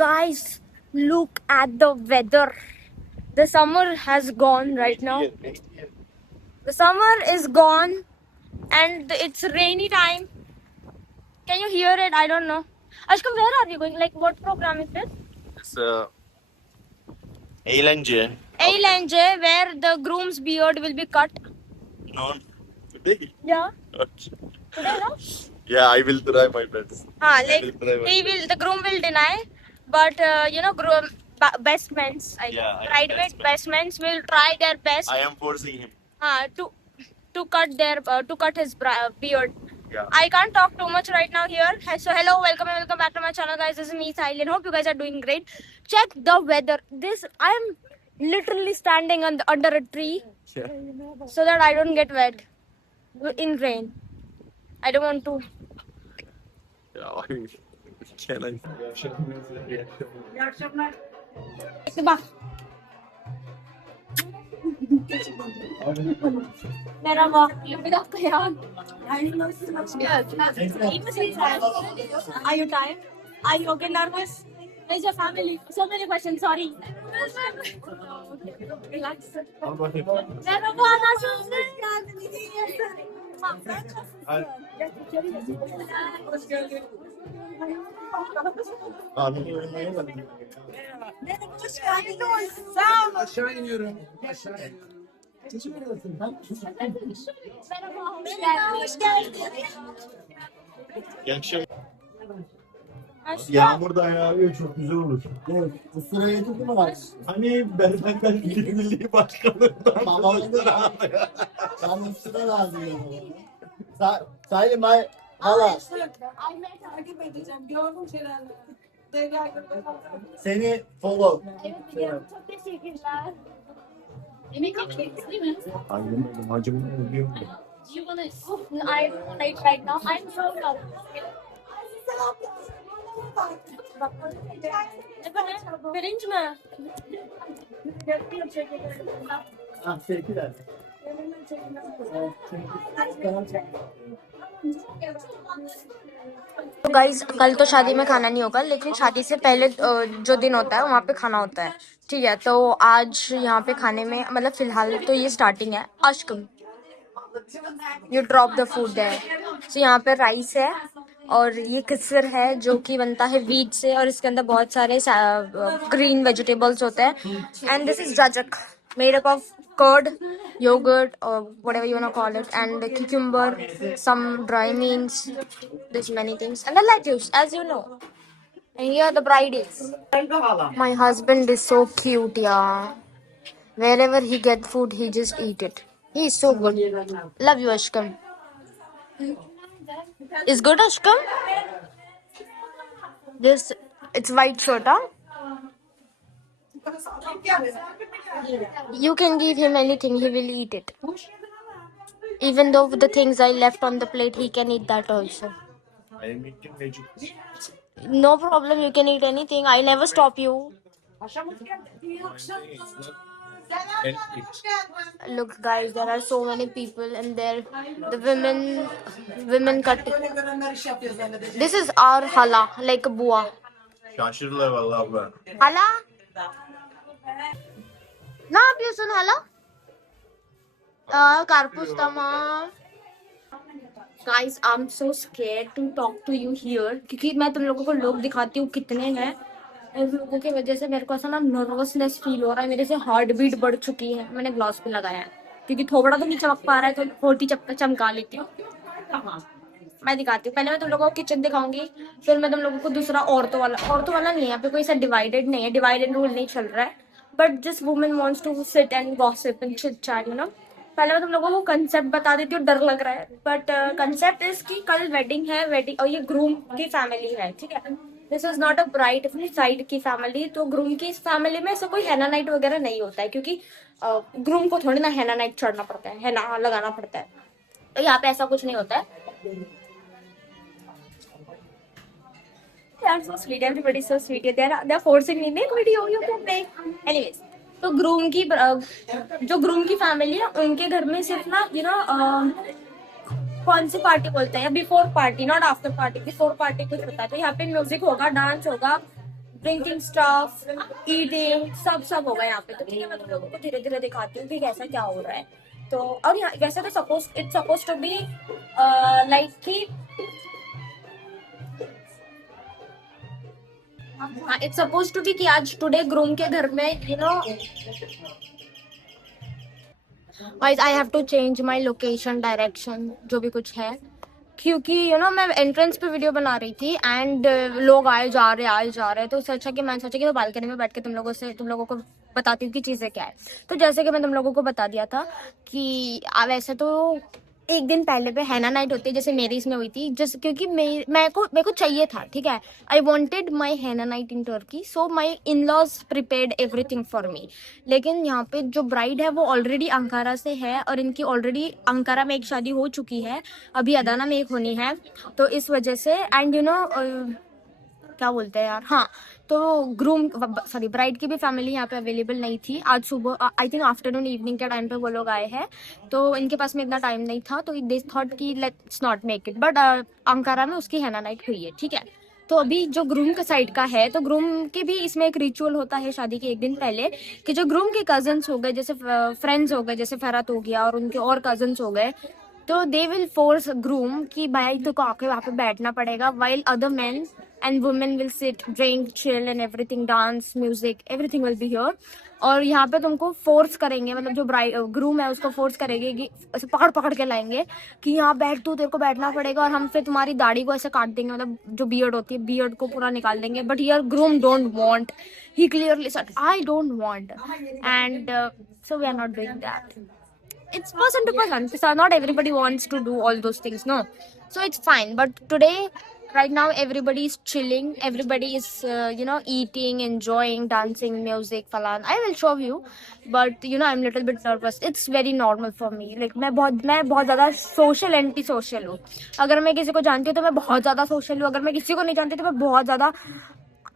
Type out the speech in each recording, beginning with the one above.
Guys, look at the weather. The summer has gone right now. The summer is gone and it's rainy time. Can you hear it? I don't know. Ashkam, where are you going? Like, what program is this? It's eğlence. Eğlence, where the groom's beard will be cut. No. Today? Yeah. Okay. Today, no? Yeah, I will try my best. The groom will deny, but best men's, private best men's will try their best. I am forcing him. To cut his beard. Yeah. I can't talk too much right now here. So hello, welcome back to my channel, guys. This is me, Silent. Hope you guys are doing great. Check the weather. I am literally standing under a tree so that I don't get wet in rain. I don't want to. Yeah, can I? Merhaba. Bir dakika ya. Are you tired? Are you okay, nervous? Where's your family? So many questions, sorry. Relax. Merhaba, nasılsın? Hoş geldin. Sağ ol. Aşağı iniyorum. Aşağı. Merhaba, hoş geldin. Akşam. Yağmur da yağıyor, çok güzel olur. Evet, bu sıraya yedin mi var? Hani ben Birliği Başkanı'ndan babamdan ben sıra lazım. Salim ay hala. Aynen takip edeceğim. Gördüm şeylerle. Seni follow. Evet biliyorum. Çok teşekkürler. Yemek yapmak değil mi? Anladım, acımı biliyor musun? Do you wanna? I don't wanna eat right now. I'm so hungry. Ne bu? Pirinç mi? Ah, sevgiler. तो guys कल तो शादी में खाना नहीं होगा, लेकिन शादी से पहले जो दिन होता है वहाँ पे खाना होता है, ठीक है। तो आज यहाँ पे खाने में मतलब फिलहाल तो ये स्टार्टिंग है। अश्कम, you drop the food there. तो यहाँ पे राइस है और ये किस्र है जो कि बनता है वीट से, और इसके अंदर बहुत सारे ग्रीन वेजिटेबल्स होते हैं। एंड दिस इज जजक made up of curd, yogurt, or whatever you want to call it, and cucumber, some dry meats, there's many things, and the lettuce, as you know. And here the bride is. My husband is so cute, yeah. Wherever he get food, he just eat it. He is so good. Love you, Ashkam. Is good, Ashkam? This, it's white shirt, huh? You can give him anything, he will eat it. Even though the things I left on the plate, he can eat that also. I am eating vegetables. No problem, you can eat anything. I never stop you. Look guys, there are so many people and there the women cut. This is our hala, like a bua. Şaşırırlar vallahi ben. Hala? Ne yapıyorsun hala? Karpuz tamam. Guys, I'm so scared to talk to you here क्योंकि मैं तुम लोगों को लोग दिखाती हूँ कितने हैं, उन लोगों की वजह से मेरे को ऐसा ना नर्वसनेस फील हो रहा है, मेरे से हार्ट बीट बढ़ चुकी है। मैंने ग्लॉस भी लगाया है क्योंकि थोबड़ा तो नहीं चमक पा रहा है, तो फोटी चमका लेती हूँ। मैं दिखाती हूँ, पहले मैं तुम लोगों को किचन दिखाऊंगी, फिर मैं तुम लोगों को दूसरा औरतों वाला नहीं है, यहाँ पे कोई ऐसा डिवाइडेड नहीं है, डिवाइडेड रूल नहीं चल रहा है, but this woman wants to sit and gossip and chit chat, you know. पहले मैं तुम लोगों को कंसेप्ट बता देती हूँ, डर लग रहा है, बट कंसेप्ट इज कि कल वेडिंग है, वेडिंग और ये ग्रूम की फैमिली है, ठीक है। This is not a bride side की फैमिली, तो ग्रूम की फैमिली में ऐसा कोई हैना नाइट वगैरह नहीं होता है, क्योंकि ग्रूम को थोड़ी ना हैना नाइट चढ़ना पड़ता है, हैना लगाना पड़ता है, तो यहाँ पे ऐसा कुछ नहीं होता है। They're so sweet. Everybody's so sweet. They're forcing me, make video, you can make. Anyways, तो जो ग्रूम की फैमिली है उनके घर में सिर्फ ना कौन सी पार्टी बोलते हैं, before party, not after party, before party कुछ होता है, तो यहाँ पे म्यूजिक होगा, डांस होगा, ड्रिंकिंग स्टफ, ईटिंग, सब होगा यहाँ पे। तो ठीक है, मैं तुम लोगों को धीरे धीरे दिखाती हूँ कि कैसा क्या हो रहा है। तो और यहाँ वैसे तो it's suppose to be like कि इट्स सपोज टू बी कि आज टुडे ग्रूम के घर में guys I have to change my location direction जो भी कुछ है, क्योंकि मैं एंट्रेंस पे वीडियो बना रही थी एंड लोग आए जा रहे, तो सोचा कि मैं बालकनी में बैठ के तुम लोगों को बताती हूँ कि चीजें क्या है। तो जैसे कि मैं तुम लोगों को बता दिया था कि वैसे तो एक दिन पहले पे हैना नाइट होती है, जैसे मेरी इसमें हुई थी, जैसे क्योंकि मेरे को चाहिए था, ठीक है। आई wanted my henna night in Turkey, so my in laws prepared everything for me. लेकिन यहाँ पे जो ब्राइड है वो ऑलरेडी अंकारा से है और इनकी ऑलरेडी अंकारा में एक शादी हो चुकी है, अभी अदाना में एक होनी है। तो इस वजह से एंड क्या बोलते हैं यार, हाँ, तो ब्राइड की भी फैमिली यहाँ पे अवेलेबल नहीं थी आज सुबह, आई थिंक आफ्टरनून इवनिंग के टाइम पे वो लोग आए हैं। तो इनके पास में इतना टाइम नहीं था, तो दे थॉट कि let's not make it, but Ankara में उसकी हैना नाइट हुई है, ठीक है। तो अभी जो ग्रूम का साइड का है, तो ग्रूम के भी इसमें एक रिचुअल होता है शादी के एक दिन पहले, कि जो ग्रूम के कजन्स हो गए, जैसे फ्रेंड्स हो गए, जैसे फरात हो गया और उनके और कजन्स हो गए, तो दे विल फोर्स ग्रूम कि भाई तुमको आके वहाँ पे बैठना पड़ेगा, while other main and women will sit, drink, chill and everything, dance, music, everything will be here. और यहाँ पे तुमको फोर्स करेंगे, मतलब जो ग्रूम है उसको फोर्स करेंगे कि ऐसे पकड़ पकड़ के लाएंगे कि यहाँ बैठ, तू, तेरे को बैठना पड़ेगा। और हम फिर तुम्हारी दाढ़ी को ऐसे काट देंगे, मतलब जो बियर्ड होती है बियर्ड को पूरा निकाल देंगे। But here groom don't want, he clearly said I don't want, and so we are not doing that. It's person to person, so not everybody wants to do all those things, no, so it's fine. But today, right now, everybody is chilling, everybody is eating, enjoying, dancing, music, falan. I will show you, but I'm little bit nervous. It's very normal for me, like मैं बहुत ज़्यादा social anti social हूँ। अगर मैं किसी को जानती हूँ तो मैं बहुत ज़्यादा सोशल हूँ, अगर मैं किसी को नहीं जानती तो मैं बहुत ज़्यादा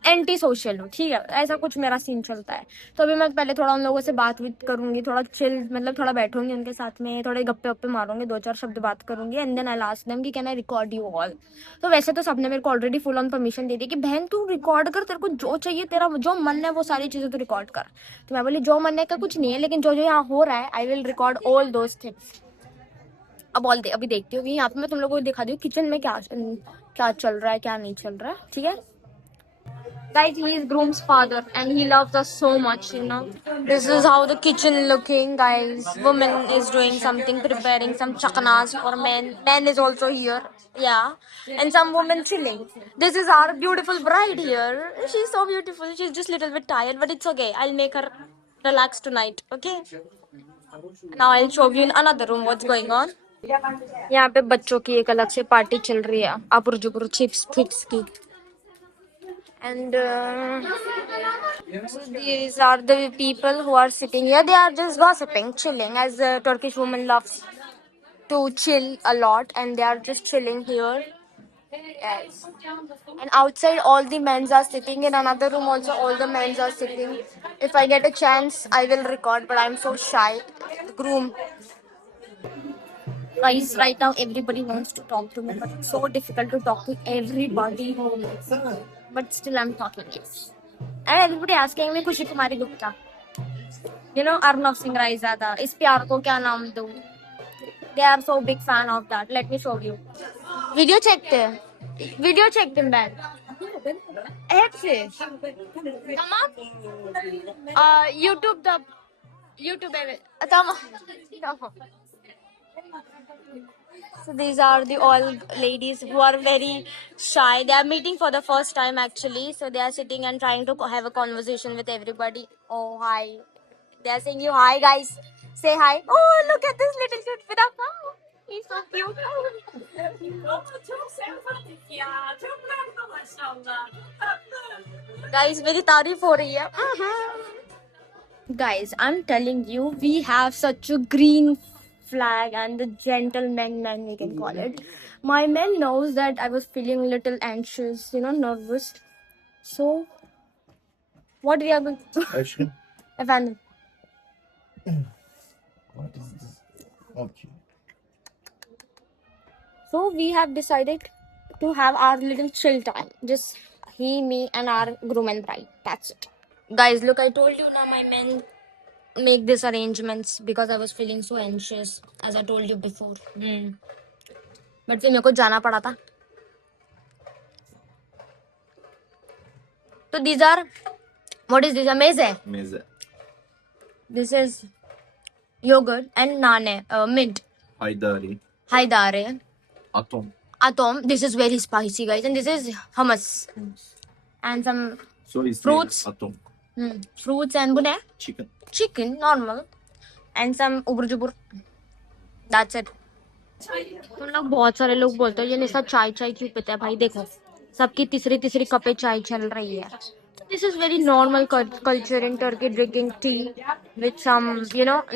एंटी सोशल हूँ, ठीक है। ऐसा कुछ मेरा सीन चलता है। तो अभी मैं पहले थोड़ा उन लोगों से बात करूंगी, थोड़ा चिल, मतलब थोड़ा बैठूंगी उनके साथ में, थोड़े गप्पे वप्पे मारूंगी, 2-4 शब्द बात करूंगी, and then I ask them कि can I record you all. तो वैसे तो सबने मेरे को ऑलरेडी फुल ऑन परमिशन दे दी कि बहन तू रिकॉर्ड कर, तेरे को जो चाहिए, तेरा जो मन है वो सारी चीजें तू रिकॉर्ड कर। तो मैं बोली जो मन है का कुछ नहीं है, लेकिन जो जो यहाँ हो रहा है I will record all those things. अभी देखती हूँ यहाँ पे मैं तुम लोगों को दिखा दी किचन में क्या चल रहा है, क्या नहीं चल रहा है, ठीक है। Guys, he is groom's father and he loves us so much, This is how the kitchen looking, guys. Woman is doing something, preparing some chaknas for men. Man is also here, yeah. And some woman chilling. This is our beautiful bride here. She's so beautiful. She's just a little bit tired, but it's okay. I'll make her relax tonight, okay? Now I'll show you in another room what's going on. यहाँ पे बच्चों की एक अलग से party चल रही है, अपुर जुपुर चिप्स फिप्स की। And so these are the people who are sitting here. They are just gossiping, chilling, as the Turkish woman loves to chill a lot, and they are just chilling here. Yes. And outside, all the men are sitting. In another room, also, all the men are sitting. If I get a chance, I will record, but I'm so shy. The groom. Guys, right now, everybody wants to talk to me, but it's so difficult to talk to everybody. But still I'm talking, yes. And everybody asking me Khushi Kumari Gupta. Arnav Singh Raizada. इस प्यार को क्या नाम दूँ? They are so big fan of that. Let me show you. Video checked him. Video checked him back. Hepsi. Tamam. YouTube the YouTube evet. Tamam. Tamam. So these are the all ladies who are very shy. They are meeting for the first time actually. So they are sitting and trying to have a conversation with everybody. Oh, hi. They are saying you hi, guys. Say hi. Oh, look at this little kid with a cow. He's so cute. Guys, मेरी तारीफ हो रही है. Guys, I'm telling you, we have such a green flag and the gentleman man, we can call it. My man knows that I was feeling a little anxious, nervous. So, what we are going to Aşkım. Efendim. What is this? Okay. So we have decided to have our little chill time, just he, me, and our groom and bride. That's it. Guys, look, I told you now my men make these arrangements because I was feeling so anxious, as I told you before. But फिर मेरे को जाना पड़ा था. So these are, what is this? Amazing. Meze. This is yogurt and nane, mint, Haydari. haydare, Atom. atom. This is very spicy, guys, and this is hummus and some So is Fruits. Atom. fruits and bune, Chicken. chicken, normal, and some ubur jubur. That's it. तुम लोग बहुत सारे लोग बोलते हो ये निशा चाय चाय क्यों पीता है भाई देखो सबकी तीसरी तीसरी कपे चाय चल रही है this is very normal culture in Turkey drinking tea with some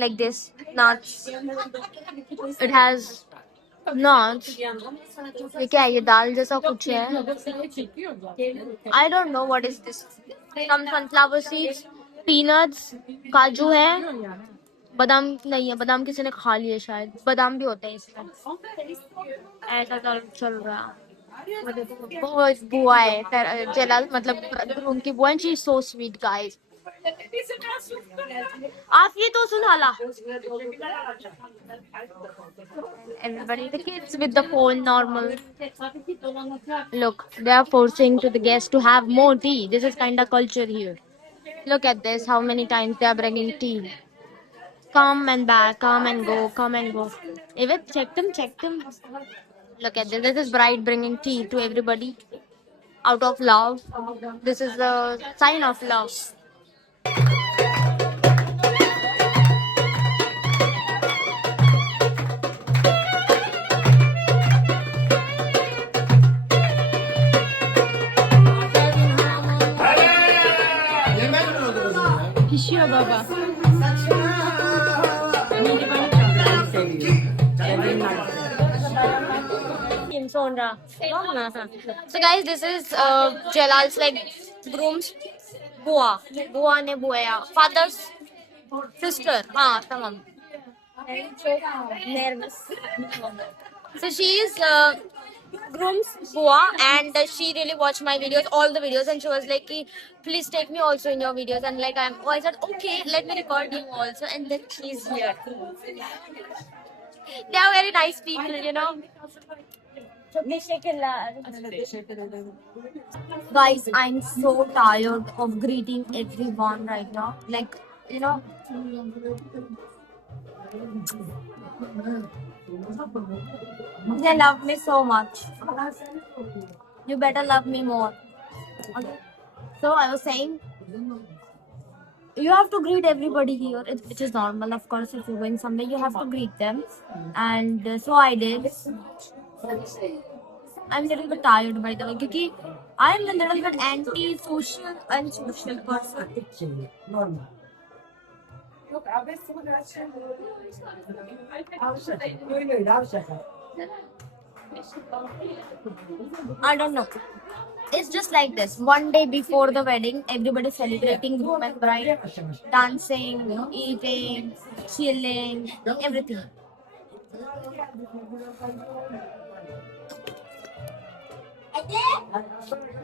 like this nuts it has nuts ये क्या है ये दाल जैसा कुछ है I don't know what is this some sunflower seeds peanuts काजू है बादाम नहीं है बादाम किसी ने खा लिए शायद बादाम भी होते हैं इसमें ऐसा चल रहा बहुत बुआ है जलाल मतलब उनकी बुआ she is so sweet guys आप ये तो सुन हाला everybody the kids with the phone normal look they are forcing to the guests to have more tea this is kind of culture here look at this how many times they are bringing tea come and back, come and go, come and go. Even check them. Look at this. This is bride bringing tea to everybody out of love. This is the sign of love. Pişiyor baba. So guys, this is Jalal's like groom's bua. Bua ne buaya. Father's sister. हाँ tamam. Nervous. So she is groom's bua and she really watched my videos, all the videos, and she was like, please take me also in your videos. And like I said, okay, let me record you also. And then she's here. They are very nice people, Guys, I'm so tired of greeting everyone right now. Like, they love me so much. You better love me more. Okay. So I was saying, you have to greet everybody here, which is normal. Of course, if you're going somewhere, you have to greet them. And so I did. I'm a little bit tired, by the way, because I'm a little bit anti-social and social person. I don't know. It's just like this. One day before the wedding, everybody celebrating groom and bride, dancing, eating, chilling, everything.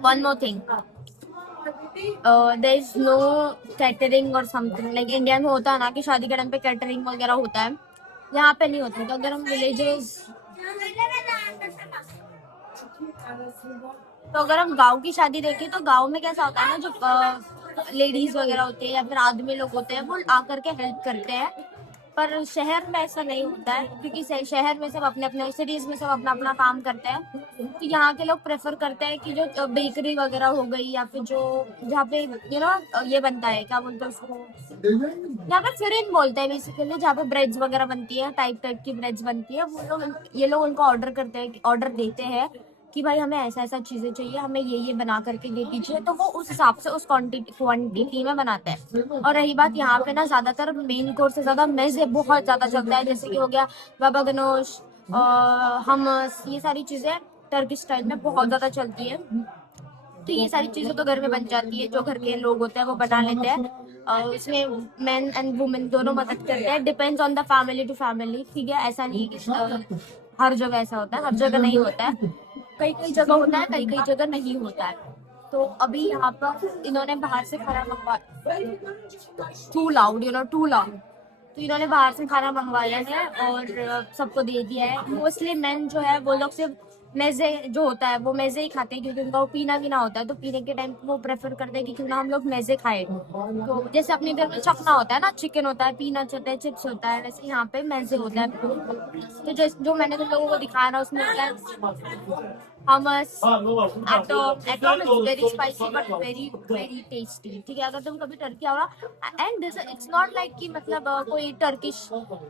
One more thing. There is no catering or something. Like India में होता है ना कि शादी के time पे catering वगैरह होता है. यहाँ पे नहीं होता. तो अगर हम villages तो अगर हम गांव की शादी देखें तो गांव में कैसा होता है ना जो लेडीज वगैरह होते हैं या फिर आदमी लोग होते हैं वो आकर के हेल्प करते हैं पर शहर में ऐसा नहीं होता है क्योंकि शहर में सब अपने अपने सिटीज में सब अपना अपना काम करते हैं तो यहाँ के लोग प्रेफर करते हैं कि जो बेकरी वगैरह हो गई या फिर जो जहाँ पे ये बनता है क्या बोलते हैं उसको यहाँ पे फिरिन बोलते हैं बेसिकली जहाँ पे ब्रेड्स वगैरह बनती है टाइप की ब्रेड्स बनती है वो लोग ये लोग उनको ऑर्डर देते हैं कि भाई हमें ऐसा ऐसा चीजें चाहिए हमें ये बना करके दे दीजिए तो वो उस हिसाब से उस क्वांटिटी में बनाते हैं और रही बात यहाँ पे ना ज्यादातर मेन कोर्स से ज्यादा मेज बहुत ज्यादा चलता है जैसे कि हो गया बाबा गनोश हमस ये सारी चीजें टर्किश स्टाइल में बहुत ज्यादा चलती है तो ये सारी चीजें तो घर में बन जाती है जो घर के लोग होते हैं वो बना लेते हैं इसमें मेन एंड वुमेन दोनों मदद करते हैं depends on the family to family ठीक है ऐसा नहीं कि हर जगह ऐसा होता है हर जगह नहीं होता है कई जगह होता है कई जगह नहीं होता है तो अभी यहाँ पर इन्होंने बाहर से खाना मंगवा, टू लाउड टू लाउड। तो इन्होंने बाहर से खाना मंगवाया है और सबको दे दिया है। मोस्टली मेन जो है वो लोग सिर्फ मेज़े जो होता है वो मेज़े ही खाते हैं, क्योंकि उनका वो पीना भी ना होता है, तो पीने के टाइम वो प्रेफर करते हैं कि क्यों ना हम लोग मेज़े खाएं। तो जैसे अपने घर में चखना होता है ना, चिकन होता है, पीनट्स होता है, चिप्स होता है, वैसे यहाँ पे मेज़े होता है। तो जो मैंने तुम लोगों को दिखाया ना, उसमें होता है hummus, atom is very spicy but very tasty। ठीक है, अगर तुम कभी टर्की आओ ना, एंड इट्स नॉट लाइक कि मतलब कोई टर्किश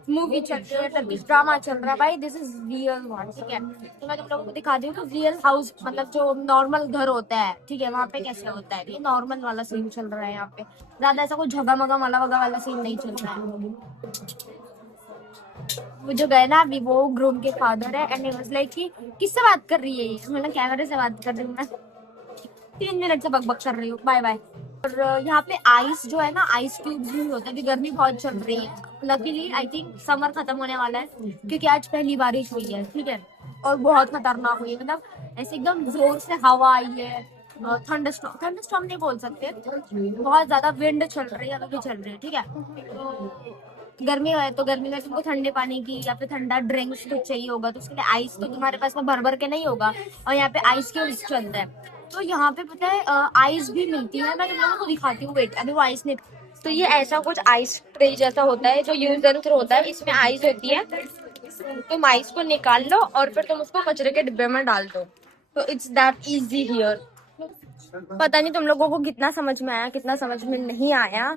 मूवी चल रही है, टर्किश ड्रामा चल रहा है, भाई दिस इज रियल वन। ठीक है, तो मैं तुम लोगों को दिखाती हूँ कि रियल हाउस मतलब जो नॉर्मल घर होता है, ठीक है, वहाँ पे कैसे होता है। ये नॉर्मल वाला सीन चल रहा है यहाँ पे, ज्यादा ऐसा कोई झगा मगा मला वगा वाला सीन नहीं चल रहा है। वो जो गए ना अभी, वो ग्रूम के फादर है एंड ही वाज लाइक कि किससे बात कर रही है ये, मतलब कैमरे से बात कर रही हूँ मैं, 3 मिनट से बकबक कर रही हूँ, बाय बाय। और यहाँ पे आइस जो है ना, आइस क्यूब्स भी होते हैं। अभी गर्मी बहुत चल रही है, लकीली आई थिंक समर खत्म होने वाला है, क्योंकि आज पहली बारिश हुई है। ठीक है, और बहुत खतरनाक हुई है, मतलब ऐसे एकदम जोर से हवा आई है, थंडरस्टॉर्म नहीं बोल सकते, बहुत ज्यादा विंड चल रही है, अभी चल रही है। ठीक है, तो गर्मी है, तो गर्मी में तुमको ठंडे पानी की या फिर ठंडा ड्रिंक्स कुछ चाहिए होगा, तो उसके लिए आइस तो तुम्हारे पास में भर भर के नहीं होगा, और यहाँ पे आइस क्यूब्स चलता है। तो यहाँ पे पता है आइस भी मिलती है, मैं तुम लोगों को दिखाती हूँ, वेट, अभी वो आइस नहीं। तो ये ऐसा कुछ आइस ट्रे जैसा होता है जो यूज एंड थ्रो होता है, इसमें आइस होती है, तुम आइस को निकाल लो और फिर तुम उसको कचरे के डिब्बे में डाल दो। तो इट्स दैट इजी हियर। पता नहीं तुम लोगों को कितना समझ में आया, कितना समझ में नहीं आया,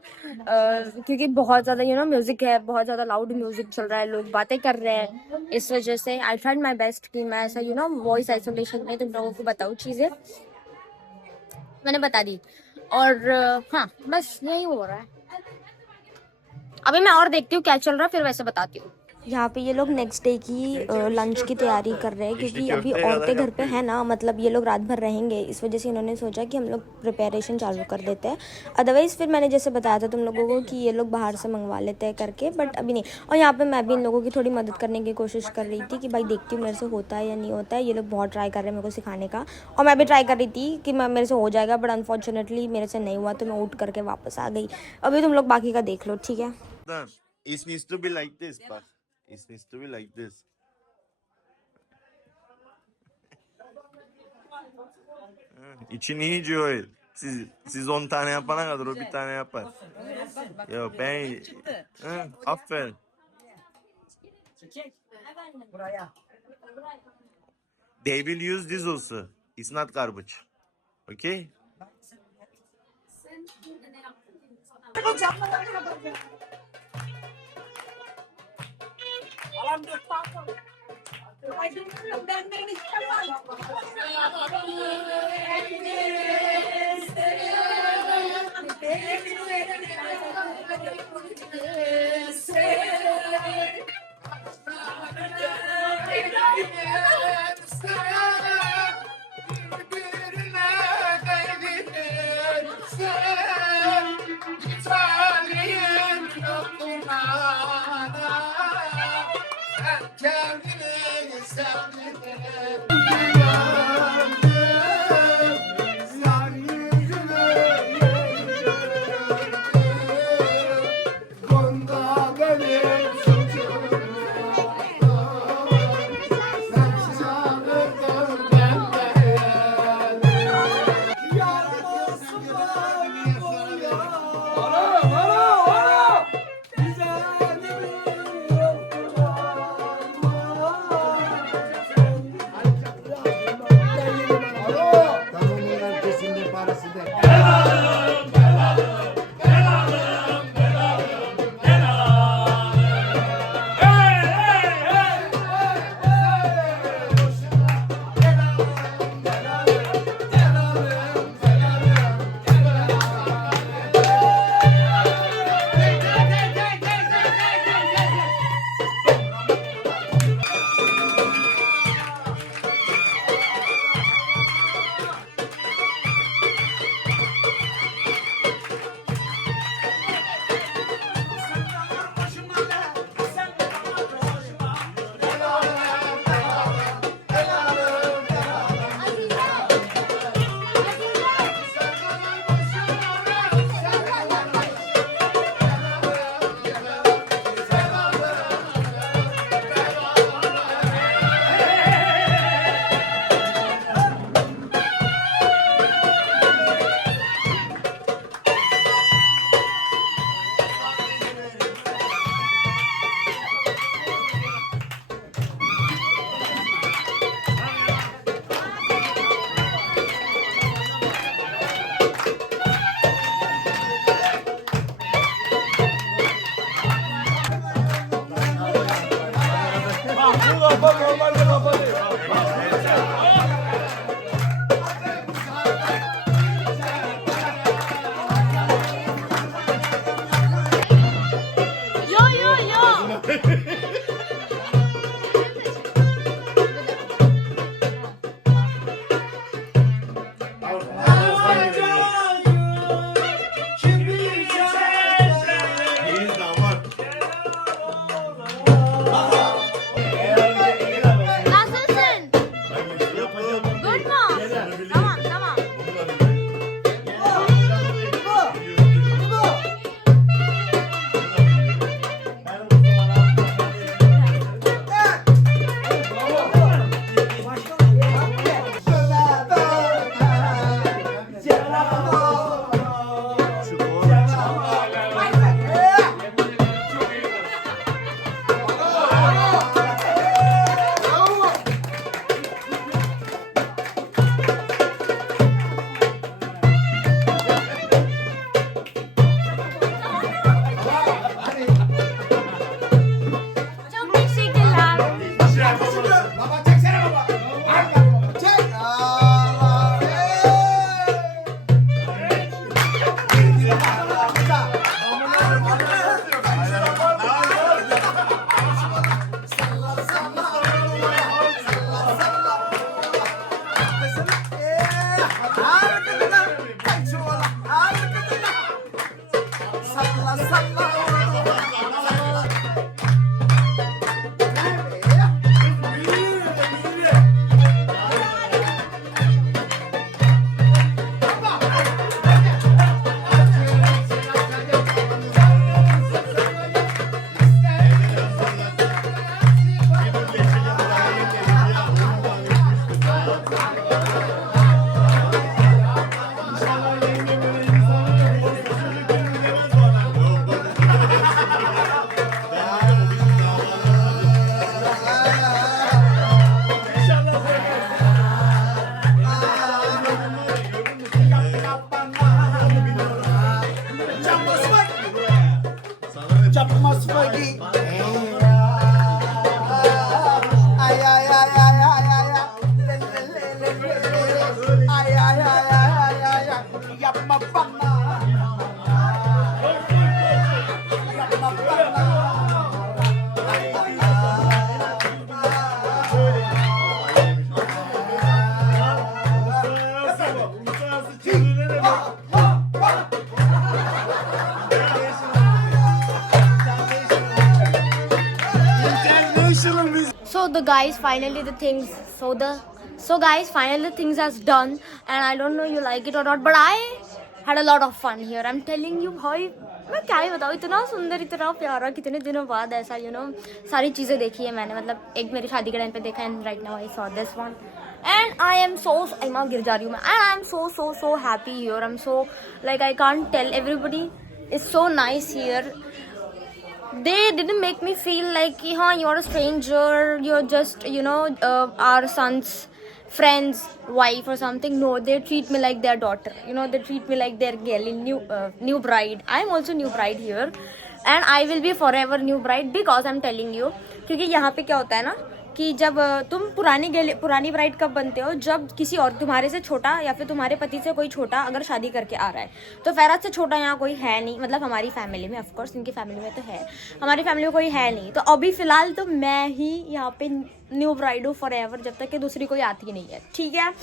क्योंकि बहुत ज्यादा म्यूजिक है, बहुत ज्यादा लाउड म्यूजिक चल रहा है, लोग बातें कर रहे हैं, इस वजह से आई ट्राइड माय बेस्ट कि मैं ऐसा वॉइस आइसोलेशन में तुम लोगों को बताऊँ चीजें, मैंने बता दी। और हाँ, बस यही हो रहा है। अभी मैं और देखती हूँ क्या चल रहा है, फिर वैसे बताती हूँ। यहाँ पे ये लोग नेक्स्ट डे की लंच की तैयारी कर रहे हैं, क्योंकि अभी औरतें घर पे हैं ना, मतलब ये लोग रात भर रहेंगे, इस वजह से इन्होंने सोचा कि हम लोग प्रिपरेशन चालू कर देते हैं। अदरवाइज़ फिर मैंने जैसे बताया था तुम लोगों को कि ये लोग बाहर से मंगवा लेते हैं करके, बट अभी नहीं। और यहाँ पे मैं भी इन लोगों की थोड़ी मदद करने की कोशिश कर रही थी कि भाई देखती हूँ मेरे से होता है या नहीं होता है। ये लोग बहुत ट्राई कर रहे हैं मेरे को सिखाने का, और मैं भी ट्राई कर रही थी कि मेरे से हो जाएगा, बट अनफॉर्चुनेटली मेरे से नहीं हुआ, तो मैं उठ करके वापस आ गई। अभी तुम लोग बाकी का देख लो, ठीक है। It needs to be like this, but it needs to be like this. İçini iyi Joel. Siz 10 tane yapana kadar o bir tane yapar. Ya ben aferin. They will use this also. It's not garbage. Okay? So guys, finally the things has done, and I don't know you like it or not, but I had a lot of fun here. I'm telling you भाई, मैं क्या ही बताऊँ, इतना सुंदर, इतना प्यारा, कितने दिनों बाद ऐसा सारी चीज़ें देखी है मैंने. मतलब एक मेरी शादी के टाइम पे देखा, and right now I saw this one, and I am so गिर जा रही हूँ मैं, and I am so happy here. I'm so like I can't tell. Everybody is so nice here. They didn't make me feel like you're a stranger, you're just our son's friend's wife or something. No, they treat me like their daughter, they treat me like their girl, new bride. I'm also new bride here, and I will be forever new bride, because I'm telling you, क्योंकि यहाँ पे क्या होता है ना कि जब तुम पुरानी ब्राइड कब बनते हो, जब किसी और तुम्हारे से छोटा या फिर तुम्हारे पति से कोई छोटा अगर शादी करके आ रहा है. तो फैराज से छोटा यहाँ कोई है नहीं, मतलब हमारी फैमिली में, ऑफ कोर्स इनकी फैमिली में तो है, हमारी फैमिली में कोई है नहीं. तो अभी फिलहाल तो मैं ही यहाँ पे न्यू ब्राइड हूँ फॉरएवर, जब तक कि दूसरी कोई आती नहीं है. ठीक है,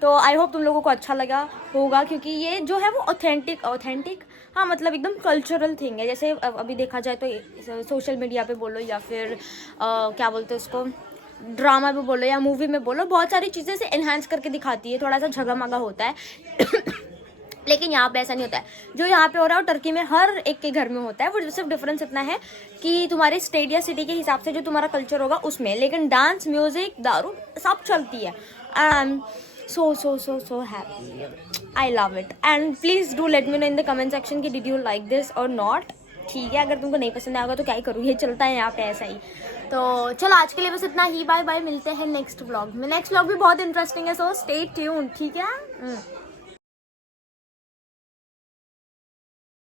तो आई होप तुम लोगों को अच्छा लगा होगा, क्योंकि ये जो है वो ऑथेंटिक हाँ, मतलब एकदम कल्चरल थिंग है. जैसे अभी देखा जाए तो सोशल मीडिया पे बोलो या फिर क्या बोलते हैं उसको, ड्रामा में बोलो या मूवी में बोलो, बहुत सारी चीज़ें से एनहांस करके दिखाती है, थोड़ा सा झगमगा होता है. लेकिन यहाँ पे ऐसा नहीं होता है. जो यहाँ पे हो रहा है वो टर्की में हर एक के घर में होता है. वो सिर्फ डिफरेंस इतना है कि तुम्हारे स्टेट या सिटी के हिसाब से जो तुम्हारा कल्चर होगा उसमें, लेकिन डांस, म्यूजिक, दारू सब चलती है. I am so happy. I love it. And please do let me know in the comment section कि did you like this or not. ठीक है, अगर तुमको नहीं पसंद आएगा तो क्या ही करूँ, ये चलता है यहाँ पे ऐसा ही. तो चलो आज के लिए बस इतना ही. बाय बाय, मिलते हैं नेक्स्ट व्लॉग में. नेक्स्ट व्लॉग भी बहुत इंटरेस्टिंग है, सो स्टे ट्यून्ड. ठीक है.